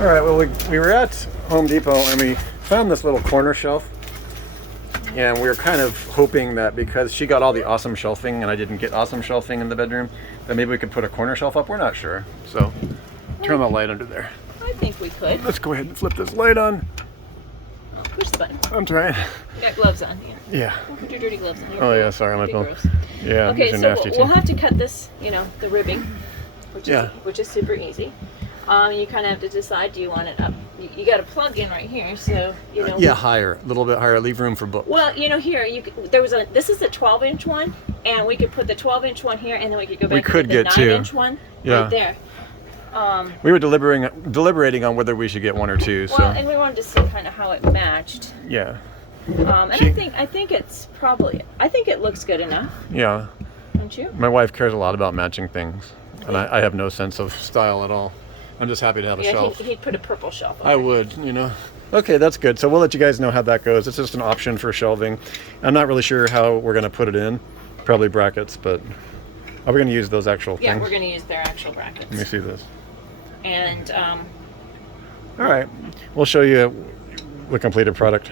All right, well, we were at Home Depot and we found this little corner shelf. And we were kind of hoping that because she got all the awesome shelving and I didn't get awesome shelving in the bedroom, that maybe we could put a corner shelf up. We're not sure. So turn the light under there. I think we could. Let's go ahead and flip this light on. Oh, push the button. I'm trying. You got gloves on here. Yeah. Don't put your dirty gloves on here. Oh yeah, sorry, my phone. Yeah, okay, these so are nasty we'll too. have to cut this, you know, the ribbing, Yeah. which is super easy. You kind of have to decide, do you want it up? You got a plug in right here, so you know. Yeah, higher, a little bit higher. Leave room for books. Well, you know, here this is a 12-inch one, and we could put the 12-inch one here, and then we could go back to the 9-inch one right there. We were deliberating on whether we should get one or two. So. Well, and we wanted to see kind of how it matched. Yeah. And I think it looks good enough. Yeah. Don't you? My wife cares a lot about matching things, and I have no sense of style at all. I'm just happy to have a shelf. He'd put a purple shelf on. I would, you know. Okay, that's good. So we'll let you guys know how that goes. It's just an option for shelving. I'm not really sure how we're going to put it in. Probably brackets, but are we going to use those actual things? Yeah, we're going to use their actual brackets. Let me see this. And all right, we'll show you the completed product.